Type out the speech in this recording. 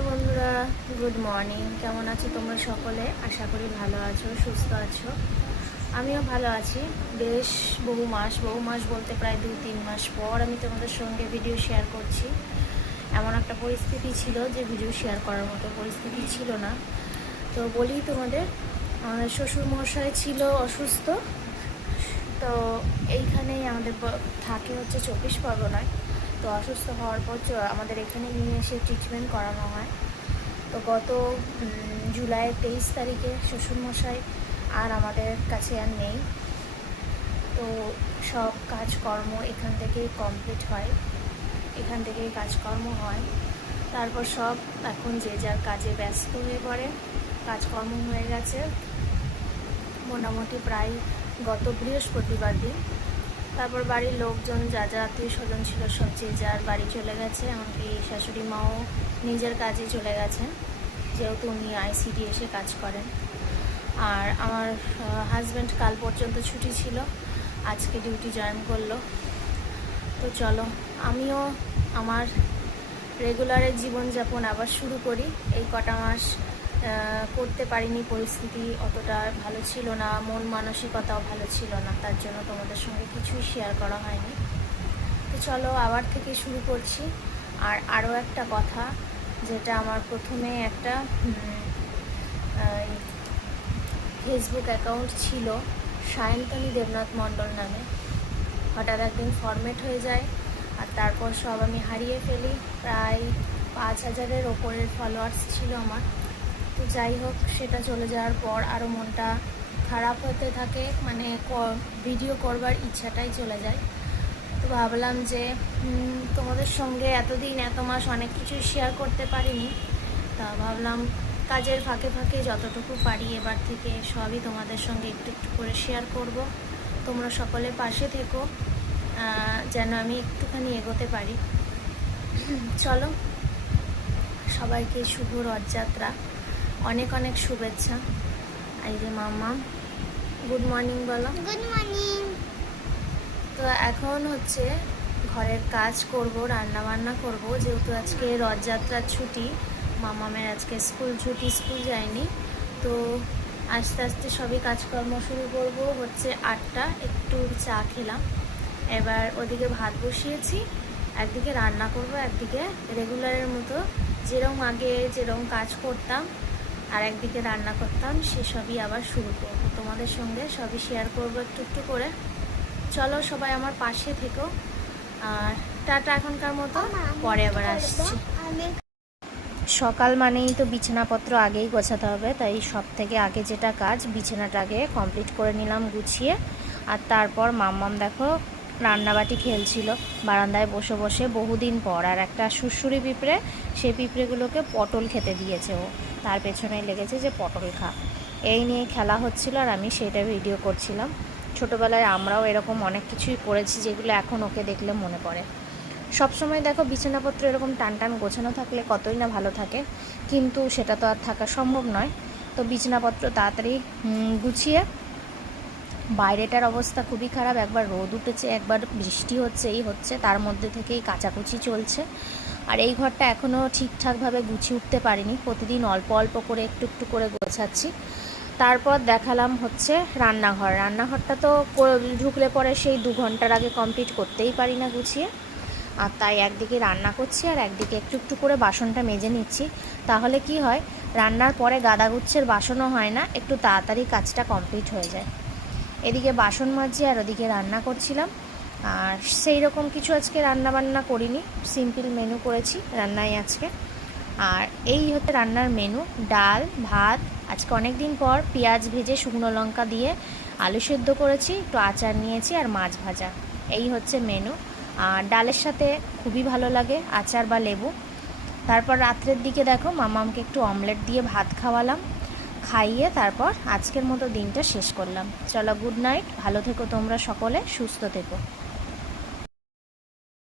Hello বন্ধুরা, good morning. কেমন আছো তোমরা সকলে? আশা করি ভালো আছো, সুস্থ আছো। আমিও ভালো আছি। বেশ বহু মাস বলতে প্রায় 2-3 মাস পর আমি তোমাদের সঙ্গে ভিডিও শেয়ার করছি। এমন একটা পরিস্থিতি ছিল যে ভিডিও শেয়ার করার মতো পরিস্থিতি ছিল না। তো বলি তোমাদের, আমাদের শ্বশুরমশাই ছিল অসুস্থ। তো এইখানেই আমাদের থাকে হচ্ছে 24 পরগনায়। তো অসুস্থ হওয়ার পর আমাদের এখানে নিয়ে এসে ট্রিটমেন্ট করানো হয়। তো গত জুলাই 23 তারিখে শ্বশুরমশাই আর আমাদের কাছে আর নেই। তো সব কাজকর্ম এখান থেকেই কমপ্লিট হয়, এখান থেকেই কাজকর্ম হয়। তারপর সব এখন যে যার কাজে ব্যস্ত হয়ে পড়ে। কাজকর্ম হয়ে গেছে মোটামুটি প্রায় গত বৃহস্পতিবার দিন। তারপর বাড়ির লোকজন যা যা আত্মীয় স্বজন ছিল সব যে যার বাড়ি চলে গেছে। এমনকি শাশুড়ি মাও নিজের কাজে চলে গেছেন, যেহেতু উনি আইসিডি এসে কাজ করেন। আর আমার হাজব্যান্ড কাল পর্যন্ত ছুটি ছিল, আজকে ডিউটি জয়েন করলো। তো চলো আমিও আমার রেগুলারের জীবনযাপন আবার শুরু করি। এই কটা মাস করতে পারিনি, পরিস্থিতি অতটা ভালো ছিল না, মন মানসিকতাও ভালো ছিল না, তার জন্য তোমাদের সঙ্গে কিছুই শেয়ার করা হয়নি। তো চলো আবার থেকে শুরু করছি। আর আরও একটা কথা, যেটা আমার প্রথমে একটা ফেসবুক অ্যাকাউন্ট ছিল সায়ন্তনী দেবনাথ মণ্ডল নামে, হঠাৎ একদিন ফরম্যাট হয়ে যায়। আর তারপর সব আমি হারিয়ে ফেলি। প্রায় 5,000-এর ওপরের ফলোয়ার্স ছিল আমার। তো যাই হোক, সেটা চলে যাওয়ার পর আরও মনটা খারাপ হতে থাকে, মানে ভিডিও করবার ইচ্ছাটাই চলে যায়। তো ভাবলাম যে তোমাদের সঙ্গে এতদিন এত মাস অনেক কিছুই শেয়ার করতে পারিনি। তা ভাবলাম কাজের ফাঁকে ফাঁকে যতটুকু পারি এবার থেকে সবই তোমাদের সঙ্গে একটু একটু করে শেয়ার করব। তোমরা সকলে পাশে থেকো, যেন আমি একটুখানি এগোতে পারি। চলো, সবাইকে শুভ রথযাত্রা, অনেক অনেক শুভেচ্ছা। এই যে মাম্মা, গুড মর্নিং বলো। Good morning. তো এখন হচ্ছে ঘরের কাজ করব, রান্না বান্না করব, যেহেতু আজকে রথযাত্রার ছুটি। মামামের আজকে স্কুল ছুটি, স্কুল যায়নি। তো আস্তে আস্তে সবই কাজকর্ম শুরু করব। হচ্ছে 8টা, একটু চা খেলাম। এবার ওদিকে ভাত বসিয়েছি, একদিকে রান্না করব, একদিকে রেগুলারের মতো যেরকম কাজ করতাম আর একদিকে রান্না করতাম, সেসবই আবার শুরু করব। তোমাদের সঙ্গে সবই শেয়ার করব একটু একটু করে। চলো সবাই আমার পাশে থেকো। আর টাটা এখনকার মতো, পরে আবার আসছি। সকাল মানেই তো বিছানাপত্র আগেই গোছাতে হবে, তাই সব থেকে আগে যেটা কাজ, বিছানাটা আগে কমপ্লিট করে নিলাম গুছিয়ে। আর তারপর মাম্মাম দেখো রান্নাবাটি খেলছিল বারান্দায় বসে বসে বহুদিন পর। আর একটা সুরসুরি পিঁপড়ে, সেই পিঁপড়েগুলোকে পটল খেতে দিয়েছে ও, তার পেছনে লেগেছে যে পটল খা। এই নিয়ে খেলা হচ্ছিল আর আমি সেটা ভিডিও করছিলাম। ছোটোবেলায় আমরাও এরকম অনেক কিছুই করেছি, যেগুলো এখন ওকে দেখলে মনে পড়ে। সবসময় দেখো বিছানাপত্র এরকম টান টান গোছানো থাকলে কতই না ভালো থাকে, কিন্তু সেটা তো আর থাকা সম্ভব নয়। তো বিছানাপত্র তাড়াতাড়ি গুছিয়ে, বাইরেটার অবস্থা খুবই খারাপ, একবার রোদ উঠেছে একবার বৃষ্টি হচ্ছে, এই হচ্ছে, তার মধ্যে থেকেই কাচাকুচি চলছে। আর এই ঘরটা এখনও ঠিকঠাকভাবে গুছিয়ে উঠতে পারিনি, প্রতিদিন অল্প অল্প করে একটু একটু করে গোছাচ্ছি। তারপর দেখালাম হচ্ছে রান্নাঘরটা তো ঢুকলে পরে সেই 2 ঘন্টার আগে কমপ্লিট করতেই পারি না গুছিয়ে। আর তাই একদিকে রান্না করছি আর একদিকে একটু একটু করে বাসনটা মেজে নিচ্ছি। তাহলে কি হয়, রান্নার পরে গাদাগুচ্ছের বাসনও হয় না, একটু তাড়াতাড়ি কাজটা কমপ্লিট হয়ে যায়। এদিকে বাসন মাজছি আর ওদিকে রান্না করছিলাম। আর সেই রকম কিছু আজকে রান্না বান্না করিনি, সিম্পল মেনু করেছি রান্নায় আজকে। আর এই হচ্ছে রান্নার মেনু, ডাল ভাত। আজকে অনেক দিন পর পেঁয়াজ ভেজে শুকনো লঙ্কা দিয়ে আলু সেদ্ধ করেছি, একটু আচার নিয়েছি আর মাছ ভাজা। এই হচ্ছে মেনু। আর ডালের সাথে খুবই ভালো লাগে আচার বা লেবু। তারপর রাত্রের দিকে দেখো মামামকে একটু অমলেট দিয়ে ভাত খাওয়ালাম, খাইয়ে তারপর আজকের মতো দিনটা শেষ করলাম। চলো, গুড নাইট, ভালো থেকো তোমরা সকলে, সুস্থ থেকো।